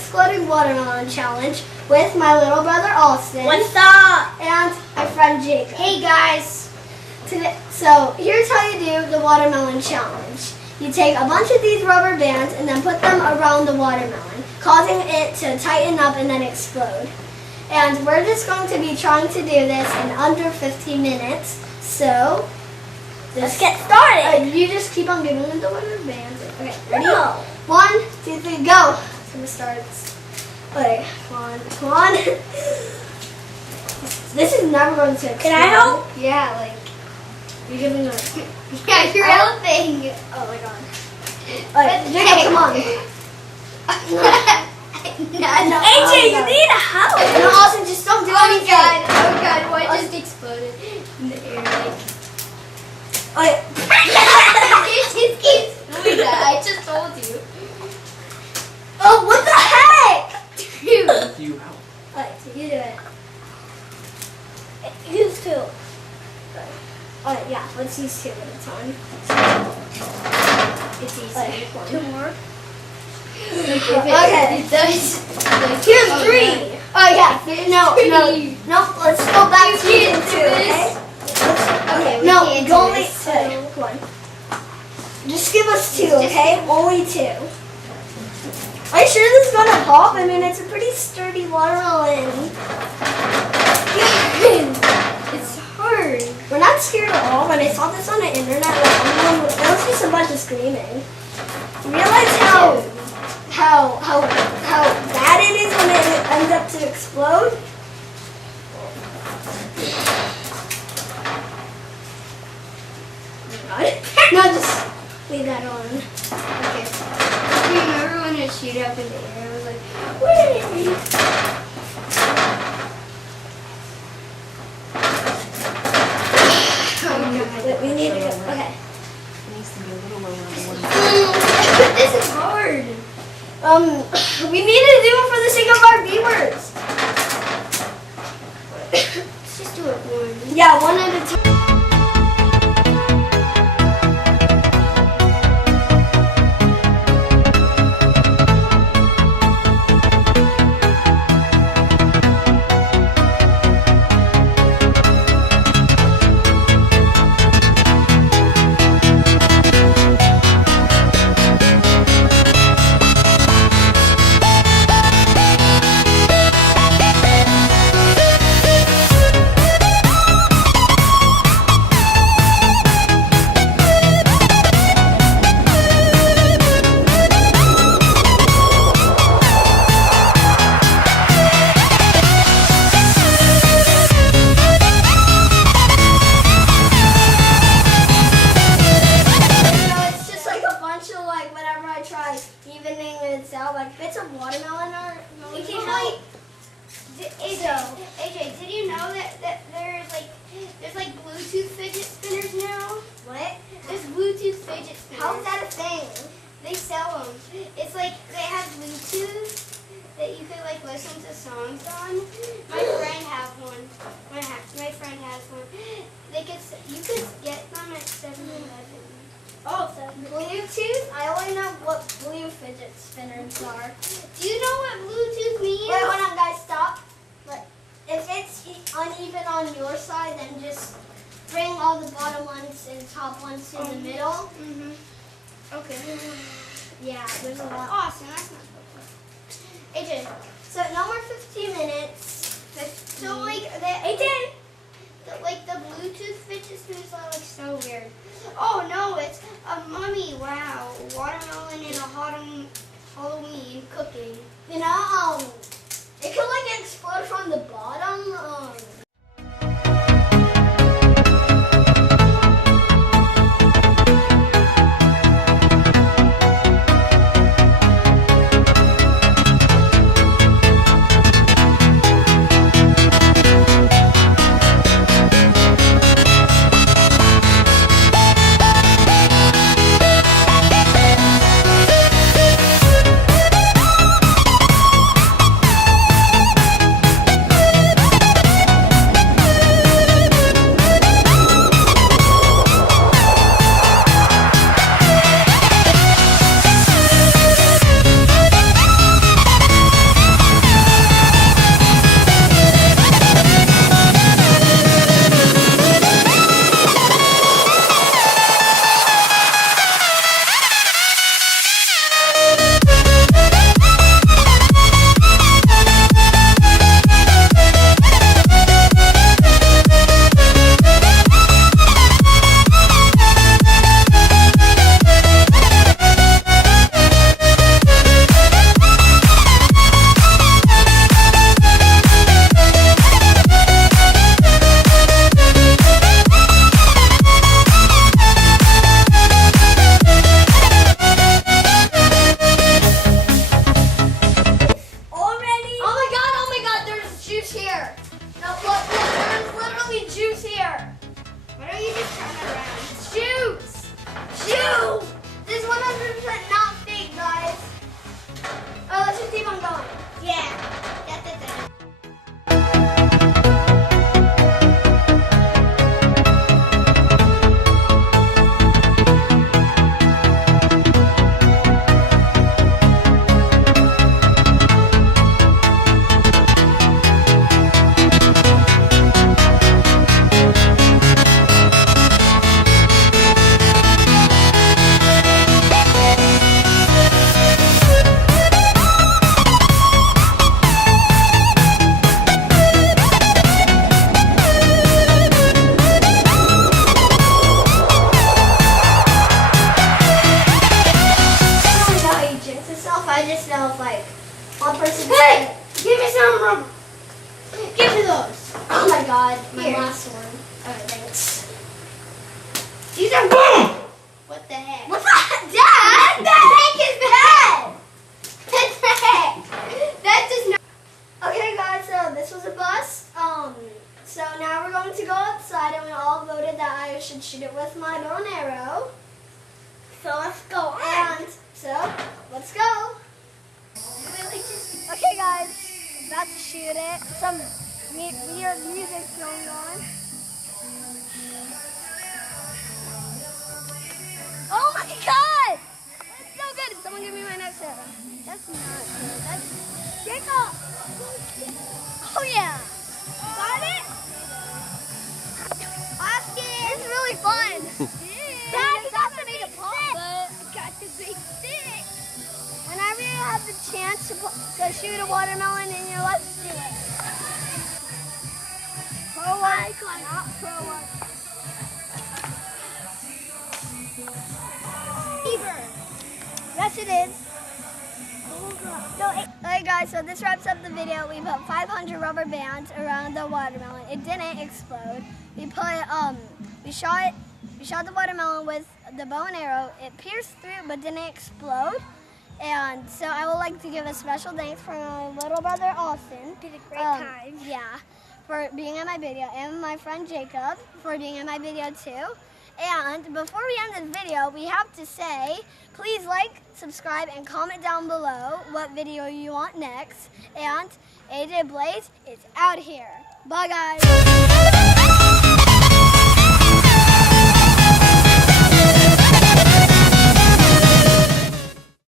Exploding Watermelon Challenge with my little brother Austin. What's up? And my friend Jacob. Hey guys. So here's how you do the watermelon challenge. You take a bunch of these rubber bands and then put them around the watermelon, causing it to tighten up and then explode. And we're just going to be trying to do this in under 15 minutes. So Let's get started. you just keep on giving them the rubber bands. Okay, ready? No. 1, 2, 3, go. It's gonna start. Okay, come on. This is never going to explode. Can I help? Yeah, like you're giving a. Yeah, you're helping. Oh my god. Alright, Jacob, come on. No. AJ, you need help. No, Austin, just don't do anything. Oh god, what just exploded in the air? Alright. It just keeps doing that. I just told you. Oh, what the heck? Dude. You help. Alright, so you do it. Who's two? Alright, yeah, let's use 2 at a time. It's easy. Alright, 2 more. Okay. Here's Here's 3. Oh yeah, no, let's go back to can't do 2, okay? this. Okay, we No, can't go do only this. 2. Come on. Just give us 2, okay? Only 2. Are you sure this is gonna pop? I mean, it's a pretty sturdy watermelon. It's hard. We're not scared at all. When I saw this on the internet, it was just a bunch of screaming. You realize how bad it is when it ends up to explode? No, just leave that on. Okay. Do you remember when it shoot up in the air? I was like, wait. We need to go. Okay. This is hard. We need to do it for the sake of our viewers. Let's just do it one. Yeah, 1 at a time. Evening it's out like bits of watermelon or We can help. AJ, did you know that there's like Bluetooth fidget spinners now? What? There's Bluetooth fidget spinners. How is that a thing? They sell them. It's like they have Bluetooth that you could like listen to songs on. My friend has one. My friend has one. You could get them at 7-Eleven. Oh, Bluetooth? I only know what blue fidget spinners are. Do you know what Bluetooth means? Wait, hold on, guys, stop. But if it's uneven on your side, then just bring all the bottom ones and top ones in the middle. Mhm. Okay. Yeah, there's a lot. Awesome. That's not so AJ. So no more 15 minutes. So like AJ. Like the Bluetooth fidget spinners are like so weird. Oh no, it's a mummy. Wow, watermelon and a Halloween cooking. You know, it could like explode from the bottom. outside and we all voted that I should shoot it with my bow and arrow. So let's go on. And so, let's go. Okay guys, about to shoot it. Some weird music's going on. Oh my god! That's so good. Someone give me my next arrow. That's not good. That's Jacob. Oh yeah. Got it? Austin. This is really fun. Dad, you got the big stick. I got the big stick. Whenever you have the chance to shoot a watermelon in your life, do it. Pro one, not pro one. Yes, it is. Alright guys, so this wraps up the video. We put 500 rubber bands around the watermelon. It didn't explode. We shot the watermelon with the bow and arrow. It pierced through but didn't explode. And so I would like to give a special thanks for my little brother Austin. Did a great time. Yeah, for being in my video, and my friend Jacob for being in my video too. And before we end this video, we have to say, please like, subscribe, and comment down below what video you want next. And AJ Blaze is out here. Bye guys.